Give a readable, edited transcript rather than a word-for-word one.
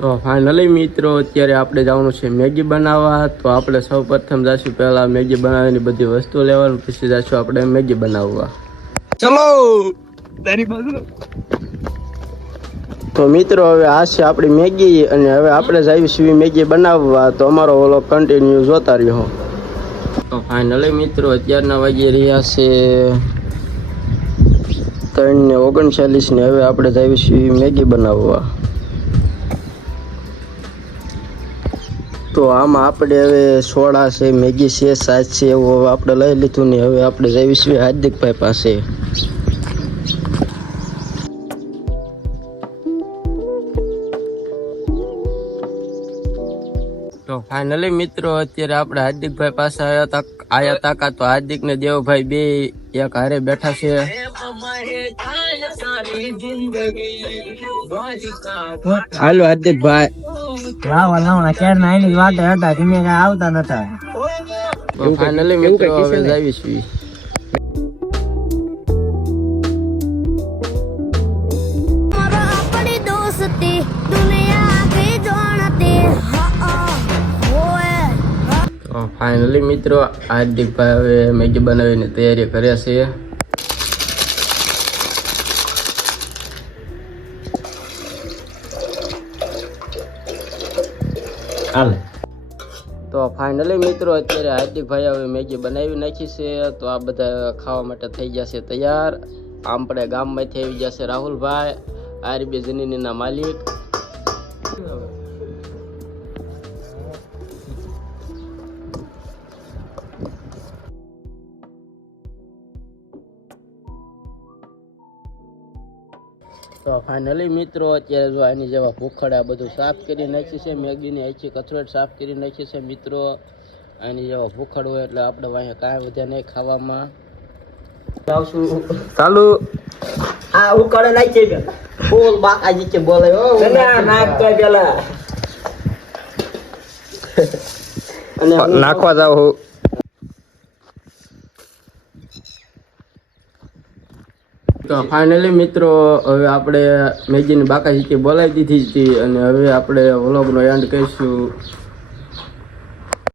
તો ફાઇનલી મિત્રો અત્યારે આપણે જવાનું છે મેગી બનાવવા. તો આપણે સૌ પ્રથમ જઈશું પહેલાં મેગી બનાવવાની બધી વસ્તુ લેવાનું, પછી જઈશું આપણે મેગી બનાવવા. ચલો તારી બાજુ. તો મિત્રો હવે આ છે આપણી મેગી અને હવે આપણે જઈશું મેગી બનાવવા. તો અમારો ઓલો કન્ટિન્યુ જોતા રહ્યો. તો ફાઇનલી મિત્રો અત્યારના વાગી રહ્યા છે 3:39 ને હવે આપણે જઈશું મેગી બનાવવા. તો આમાં આપણે હવે સોડા છે, મેગી છે, સાસ છે એવું હવે આપણે લઈ લીધું ને હવે આપણે જઈશું હાર્દિકભાઈ પાસે. તો ફાઇનલી મિત્રો અત્યારે આપણે હાર્દિકભાઈ પાસે આવ્યા હતા. તો હાર્દિક ને દેવભાઈ બે એક હારે બેઠા છે. હાલો હાર્દિકભાઈ. આવતા નતા. ફાઇનલી મિત્રો હવે જઈશું. ફાઇનલી મિત્રો હાર્દિકભાઈ હવે મેગી બનાવીને તૈયારી કરે છે. તો ફાઇનલી મિત્રો અત્યારે હાર્દિકભાઈ હવે મેગી બનાવી નાખી છે. તો આ બધા ખાવા માટે થઈ જશે તૈયાર. આપણે ગામમાંથી આવી જશે રાહુલભાઈ, આરબી જનીનીના માલિક. તો ફાઇનલી મિત્રો અત્યારે જો આની જેવા ભૂખડા બધું સાફ કરી નાખી છે. મેગીની આખી કચરોટ સાફ કરી નાખી છે મિત્રો. આની જેવા ભૂખડ હોય એટલે આપણે અહીંયા કાંઈ વધ્યા નહીં ખાવામાં. ચાલુ આ ઉકળે નાખી છે બોલ બાકાજી કે બોલે ઓ નાખ તો પેલા અને નાખવા જાવ. તો ફાઇનલી મિત્રો હવે આપણે મેગીની બાકાજી બોલાવી દીધી હતી અને હવે આપણે વ્લોગનો એન્ડ કરીશું.